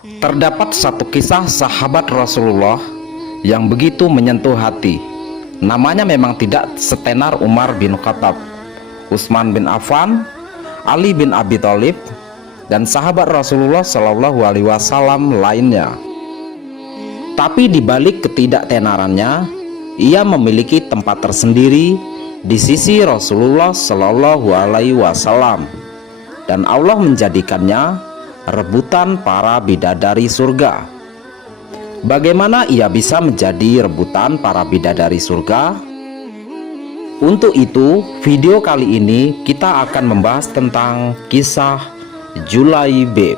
Terdapat satu kisah sahabat Rasulullah yang begitu menyentuh hati. Namanya memang tidak setenar Umar bin Khattab, Utsman bin Affan, Ali bin Abi Thalib, dan sahabat Rasulullah Shallallahu Alaihi Wasallam lainnya. Tapi di balik ketidaktenarannya, ia memiliki tempat tersendiri di sisi Rasulullah Shallallahu Alaihi Wasallam, dan Allah menjadikannya rebutan para bidadari surga. Bagaimana ia bisa menjadi rebutan para bidadari surga? Untuk itu, video kali ini kita akan membahas tentang kisah Julaibib.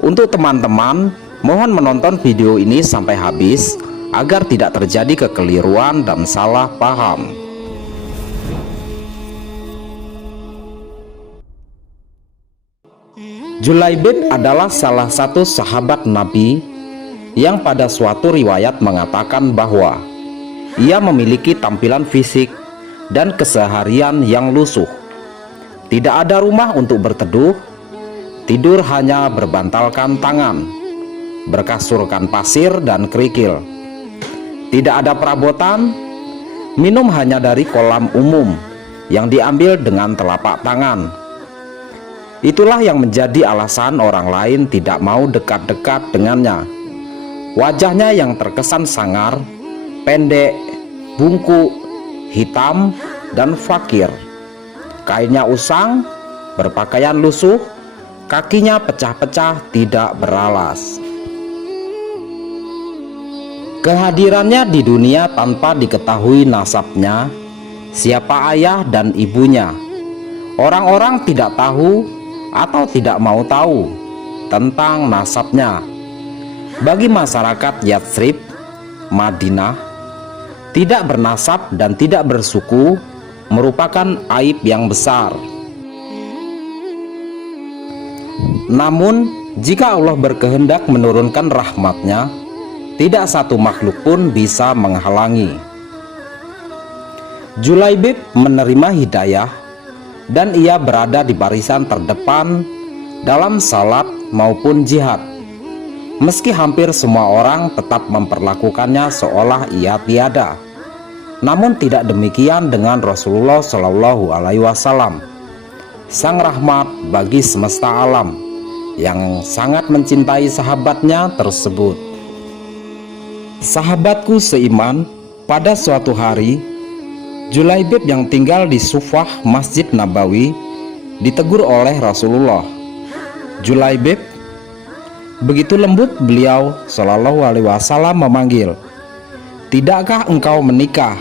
Untuk teman-teman, mohon menonton video ini sampai habis agar tidak terjadi kekeliruan dan salah paham. Julaibib adalah salah satu sahabat Nabi yang pada suatu riwayat mengatakan bahwa ia memiliki tampilan fisik dan keseharian yang lusuh. Tidak ada rumah untuk berteduh, tidur hanya berbantalkan tangan, berkasurkan pasir dan kerikil. Tidak ada perabotan, minum hanya dari kolam umum yang diambil dengan telapak tangan. Itulah yang menjadi alasan orang lain tidak mau dekat-dekat dengannya. Wajahnya yang terkesan sangar, pendek, bungkuk, hitam, dan fakir. Kainnya usang, berpakaian lusuh, kakinya pecah-pecah, tidak beralas. Kehadirannya di dunia tanpa diketahui nasabnya, siapa ayah dan ibunya. Orang-orang tidak tahu atau tidak mau tahu tentang nasabnya. Bagi masyarakat Yathrib, Madinah, tidak bernasab dan tidak bersuku merupakan aib yang besar. Namun, jika Allah berkehendak menurunkan rahmatnya, tidak satu makhluk pun bisa menghalangi. Julaibib menerima hidayah dan ia berada di barisan terdepan dalam salat maupun jihad. Meski hampir semua orang tetap memperlakukannya seolah ia tiada. Namun tidak demikian dengan Rasulullah Shallallahu Alaihi Wasallam, sang rahmat bagi semesta alam yang sangat mencintai sahabatnya tersebut. Sahabatku seiman, pada suatu hari Julaibib yang tinggal di Sufah Masjid Nabawi ditegur oleh Rasulullah. Julaibib, begitu lembut beliau Shallallahu Alaihi Wasallam memanggil, tidakkah engkau menikah?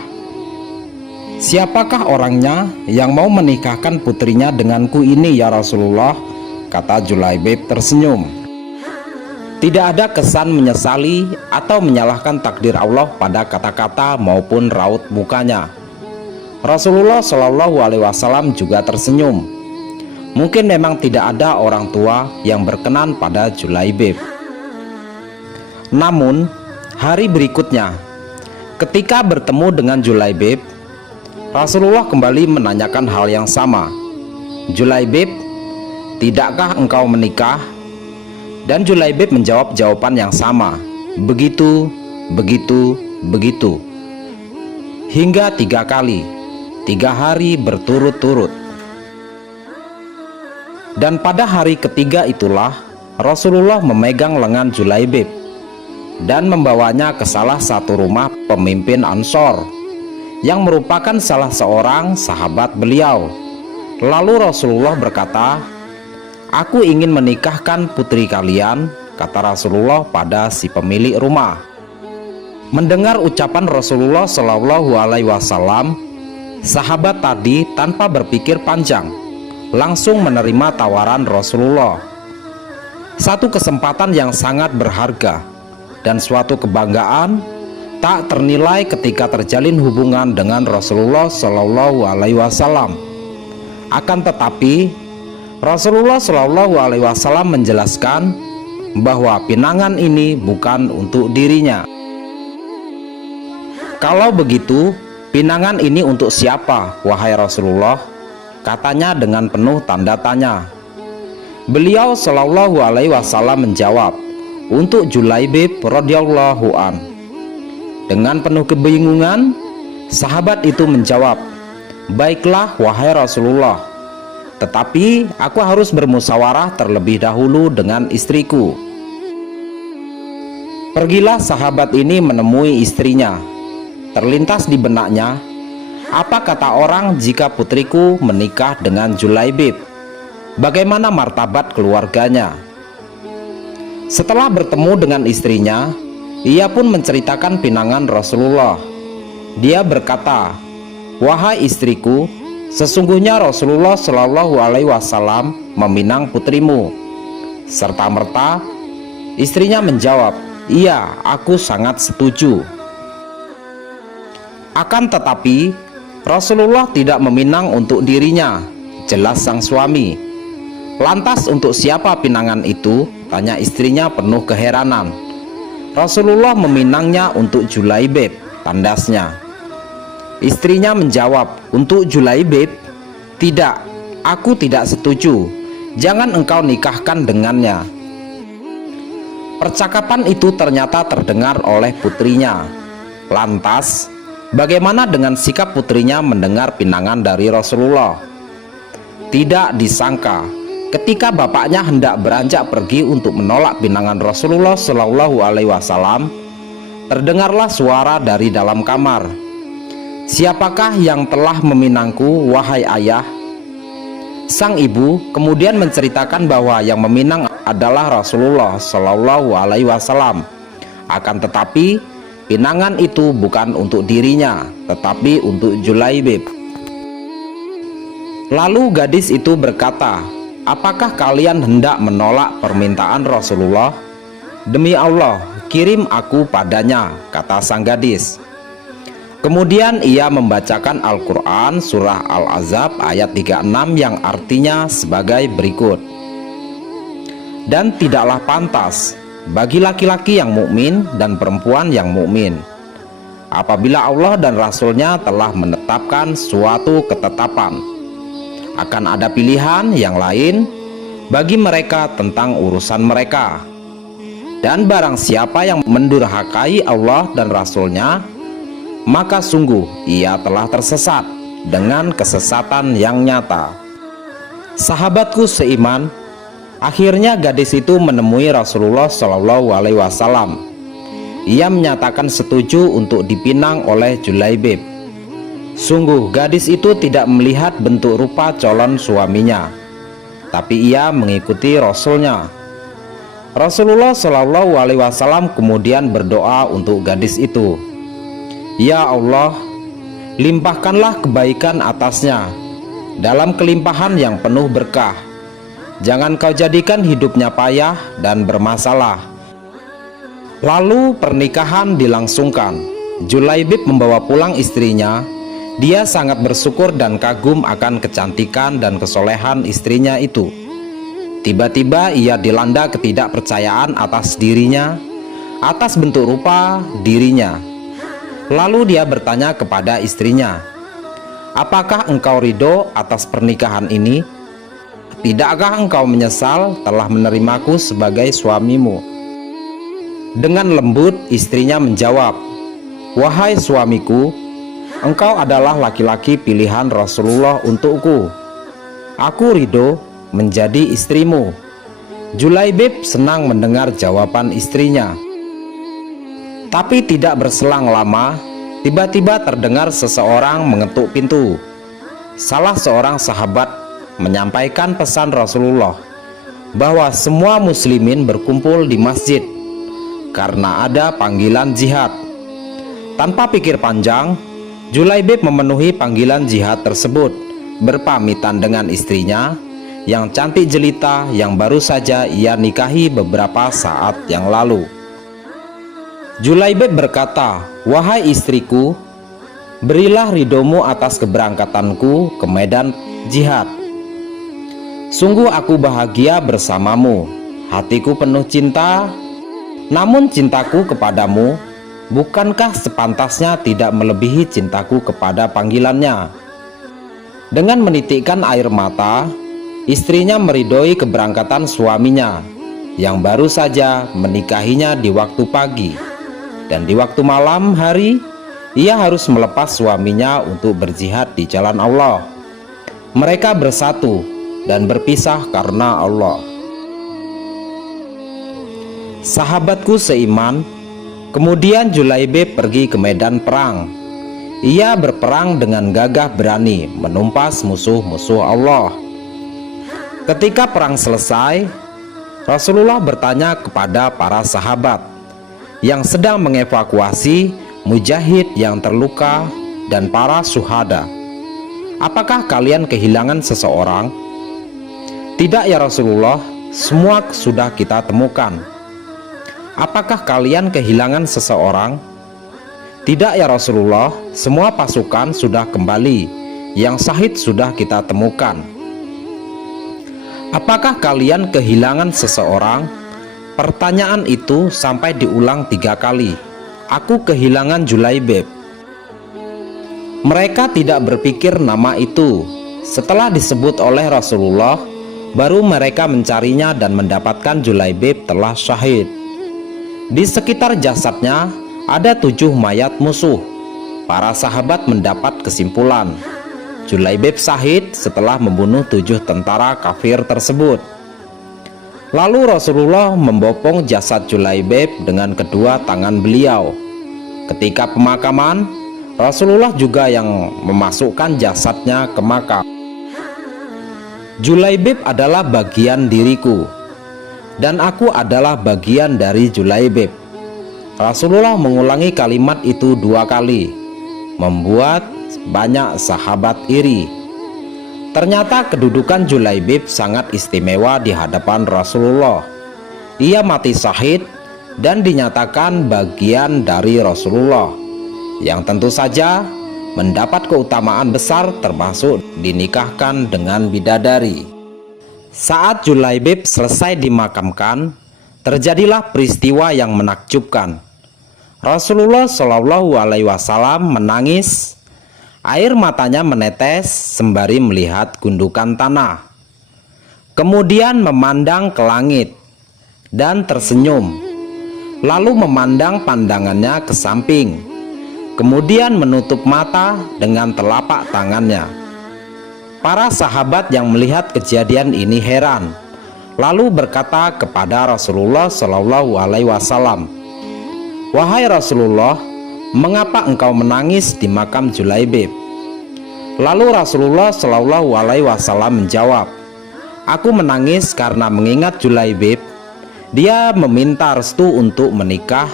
Siapakah orangnya yang mau menikahkan putrinya denganku ini ya Rasulullah? Kata Julaibib tersenyum. Tidak ada kesan menyesali atau menyalahkan takdir Allah pada kata-kata maupun raut mukanya. Rasulullah Shallallahu Alaihi Wasallam juga tersenyum. Mungkin memang tidak ada orang tua yang berkenan pada Julaibib. Namun hari berikutnya, ketika bertemu dengan Julaibib, Rasulullah kembali menanyakan hal yang sama. Julaibib, tidakkah engkau menikah? Dan Julaibib menjawab jawaban yang sama, begitu, begitu, begitu, hingga 3 kali, 3 hari berturut-turut. Dan pada hari ketiga itulah Rasulullah memegang lengan Julaibib dan membawanya ke salah satu rumah pemimpin Ansor yang merupakan salah seorang sahabat beliau. Lalu Rasulullah berkata, aku ingin menikahkan putri kalian, kata Rasulullah pada si pemilik rumah. Mendengar ucapan Rasulullah Shallallahu Alaihi Wasallam, sahabat tadi tanpa berpikir panjang langsung menerima tawaran Rasulullah. Satu kesempatan yang sangat berharga dan suatu kebanggaan tak ternilai ketika terjalin hubungan dengan Rasulullah Shallallahu Alaihi Wasallam. Akan tetapi Rasulullah Shallallahu Alaihi Wasallam menjelaskan bahwa pinangan ini bukan untuk dirinya. Kalau begitu, pinangan ini untuk siapa, wahai Rasulullah? Katanya dengan penuh tanda tanya. Beliau Shallallahu Alaihi Wasallam menjawab untuk Julaibib radhiyallahu an. Dengan penuh kebingungan, sahabat itu menjawab, "Baiklah wahai Rasulullah, tetapi aku harus bermusyawarah terlebih dahulu dengan istriku." Pergilah sahabat ini menemui istrinya. Terlintas di benaknya, apa kata orang jika putriku menikah dengan Julaibib? Bagaimana martabat keluarganya? Setelah bertemu dengan istrinya, ia pun menceritakan pinangan Rasulullah. Dia berkata, "Wahai istriku, sesungguhnya Rasulullah Shallallahu Alaihi Wasallam meminang putrimu." Serta-merta istrinya menjawab, "Iya, aku sangat setuju." Akan tetapi Rasulullah tidak meminang untuk dirinya, jelas sang suami. "Lantas untuk siapa pinangan itu?" tanya istrinya penuh keheranan. "Rasulullah meminangnya untuk Julaibib," tandasnya. Istrinya menjawab, "Untuk Julaibib? Tidak, aku tidak setuju. Jangan engkau nikahkan dengannya." Percakapan itu ternyata terdengar oleh putrinya. Lantas, bagaimana dengan sikap putrinya mendengar pinangan dari Rasulullah? Tidak disangka, ketika bapaknya hendak beranjak pergi untuk menolak pinangan Rasulullah Shallallahu Alaihi Wasallam, terdengarlah suara dari dalam kamar, "Siapakah yang telah meminangku, wahai ayah?" Sang ibu kemudian menceritakan bahwa yang meminang adalah Rasulullah Shallallahu Alaihi Wasallam. Akan tetapi pinangan itu bukan untuk dirinya, tetapi untuk Julaibib. Lalu gadis itu berkata, "Apakah kalian hendak menolak permintaan Rasulullah?" "Demi Allah, kirim aku padanya," kata sang gadis. Kemudian ia membacakan Al-Quran surah Al-Ahzab ayat 36 yang artinya sebagai berikut, "Dan tidaklah pantas bagi laki-laki yang mukmin dan perempuan yang mukmin, apabila Allah dan Rasul-Nya telah menetapkan suatu ketetapan, akan ada pilihan yang lain bagi mereka tentang urusan mereka. Dan barang siapa yang mendurhakai Allah dan Rasul-Nya, maka sungguh ia telah tersesat dengan kesesatan yang nyata." Sahabatku seiman, akhirnya gadis itu menemui Rasulullah Shallallahu Alaihi Wasallam. Ia menyatakan setuju untuk dipinang oleh Julaibib. Sungguh gadis itu tidak melihat bentuk rupa calon suaminya, tapi ia mengikuti Rasulnya. Rasulullah Shallallahu Alaihi Wasallam kemudian berdoa untuk gadis itu, "Ya Allah, limpahkanlah kebaikan atasnya dalam kelimpahan yang penuh berkah. Jangan kau jadikan hidupnya payah dan bermasalah." Lalu pernikahan dilangsungkan. Julaibib membawa pulang istrinya. Dia sangat bersyukur dan kagum akan kecantikan dan kesolehan istrinya itu. Tiba-tiba ia dilanda ketidakpercayaan atas dirinya, atas bentuk rupa dirinya. Lalu dia bertanya kepada istrinya, "Apakah engkau ridho atas pernikahan ini? Tidakkah engkau menyesal telah menerimaku sebagai suamimu?" Dengan lembut istrinya menjawab, "Wahai suamiku, engkau adalah laki-laki pilihan Rasulullah untukku. Aku ridho menjadi istrimu." Julaibib senang mendengar jawaban istrinya. Tapi tidak berselang lama, tiba-tiba terdengar seseorang mengetuk pintu. Salah seorang sahabat menyampaikan pesan Rasulullah bahwa semua muslimin berkumpul di masjid karena ada panggilan jihad. Tanpa pikir panjang, Julaibib memenuhi panggilan jihad tersebut, berpamitan dengan istrinya yang cantik jelita yang baru saja ia nikahi beberapa saat yang lalu. Julaibib berkata, "Wahai istriku, berilah ridhomu atas keberangkatanku ke medan jihad. Sungguh aku bahagia bersamamu, hatiku penuh cinta. Namun cintaku kepadamu bukankah sepantasnya tidak melebihi cintaku kepada panggilannya?" Dengan menitikkan air mata, istrinya meridhoi keberangkatan suaminya yang baru saja menikahinya di waktu pagi, dan di waktu malam hari ia harus melepas suaminya untuk berjihad di jalan Allah. Mereka bersatu dan berpisah karena Allah. Sahabatku seiman, kemudian Julaibib pergi ke medan perang. Ia berperang dengan gagah berani menumpas musuh-musuh Allah. Ketika perang selesai, Rasulullah bertanya kepada para sahabat yang sedang mengevakuasi mujahid yang terluka dan para syuhada, "Apakah kalian kehilangan seseorang?" "Tidak ya Rasulullah, semua sudah kita temukan." "Apakah kalian kehilangan seseorang?" "Tidak ya Rasulullah, semua pasukan sudah kembali, yang syahid sudah kita temukan." "Apakah kalian kehilangan seseorang?" Pertanyaan itu sampai diulang 3 kali. "Aku kehilangan Julaibib." Mereka tidak berpikir nama itu. Setelah disebut oleh Rasulullah, baru mereka mencarinya dan mendapatkan Julaibib telah syahid. Di sekitar jasadnya ada 7 mayat musuh. Para sahabat mendapat kesimpulan, Julaibib syahid setelah membunuh 7 tentara kafir tersebut. Lalu Rasulullah membopong jasad Julaibib dengan kedua tangan beliau. Ketika pemakaman, Rasulullah juga yang memasukkan jasadnya ke makam. "Julaibib adalah bagian diriku, dan aku adalah bagian dari Julaibib." Rasulullah mengulangi kalimat itu 2 kali, membuat banyak sahabat iri. Ternyata kedudukan Julaibib sangat istimewa di hadapan Rasulullah. Ia mati syahid dan dinyatakan bagian dari Rasulullah, yang tentu saja mendapat keutamaan besar, termasuk dinikahkan dengan bidadari. Saat Julaibib selesai dimakamkan, terjadilah peristiwa yang menakjubkan. Rasulullah Shallallahu Alaihi Wasallam menangis. Air matanya menetes sembari melihat gundukan tanah. Kemudian memandang ke langit dan tersenyum, lalu memandang pandangannya ke samping. Kemudian menutup mata dengan telapak tangannya. Para sahabat yang melihat kejadian ini heran, lalu berkata kepada Rasulullah Shallallahu Alaihi Wasallam, "Wahai Rasulullah, mengapa engkau menangis di makam Julaibib?" Lalu Rasulullah Shallallahu Alaihi Wasallam menjawab, "Aku menangis karena mengingat Julaibib. Dia meminta restu untuk menikah.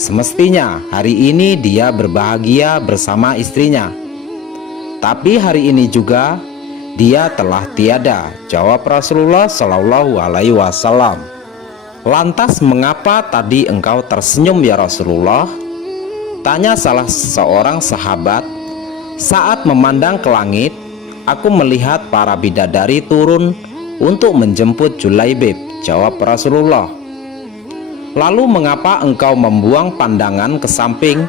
Semestinya hari ini dia berbahagia bersama istrinya. Tapi hari ini juga dia telah tiada," jawab Rasulullah Shallallahu Alaihi Wasallam. "Lantas mengapa tadi engkau tersenyum ya Rasulullah?" tanya salah seorang sahabat. "Saat memandang ke langit, aku melihat para bidadari turun untuk menjemput Julaibib," jawab Rasulullah. "Lalu mengapa engkau membuang pandangan ke samping?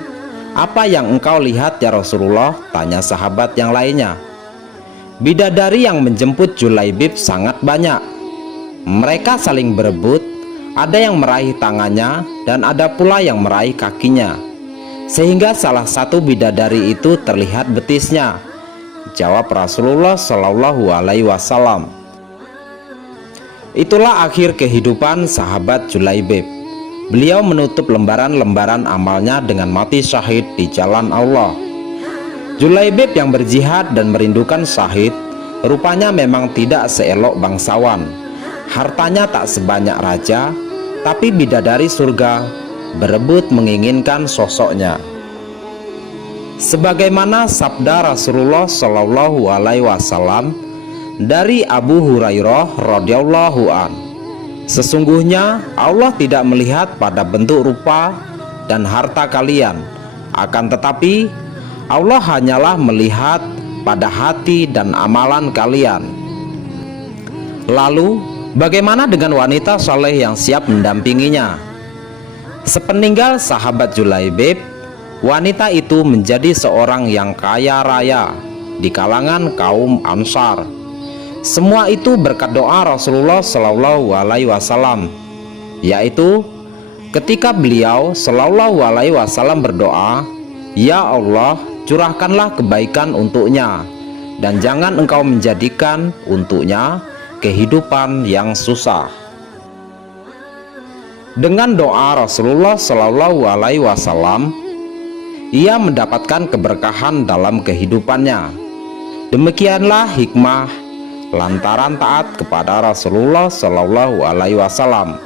Apa yang engkau lihat ya Rasulullah?" tanya sahabat yang lainnya. "Bidadari yang menjemput Julaibib sangat banyak. Mereka saling berebut, ada yang meraih tangannya dan ada pula yang meraih kakinya, sehingga salah satu bidadari itu terlihat betisnya," jawab Rasulullah Shallallahu Alaihi Wasallam. Itulah akhir kehidupan sahabat Julaibib. Beliau menutup lembaran-lembaran amalnya dengan mati syahid di jalan Allah. Julaibib yang berjihad dan merindukan syahid, rupanya memang tidak seelok bangsawan. Hartanya tak sebanyak raja, tapi bidadari surga berebut menginginkan sosoknya. Sebagaimana sabda Rasulullah Shallallahu Alaihi Wasallam dari Abu Hurairah radhiyallahu an, "Sesungguhnya Allah tidak melihat pada bentuk rupa dan harta kalian, akan tetapi Allah hanyalah melihat pada hati dan amalan kalian." Lalu bagaimana dengan wanita saleh yang siap mendampinginya? Sepeninggal sahabat Julaibib, wanita itu menjadi seorang yang kaya raya di kalangan kaum Ansar. Semua itu berkat doa Rasulullah Shallallahu Alaihi Wasallam, yaitu ketika beliau Shallallahu Alaihi Wasallam berdoa, "Ya Allah, curahkanlah kebaikan untuknya, dan jangan Engkau menjadikan untuknya kehidupan yang susah." Dengan doa Rasulullah Shallallahu Alaihi Wasallam, ia mendapatkan keberkahan dalam kehidupannya. Demikianlah hikmah lantaran taat kepada Rasulullah Shallallahu Alaihi Wasallam.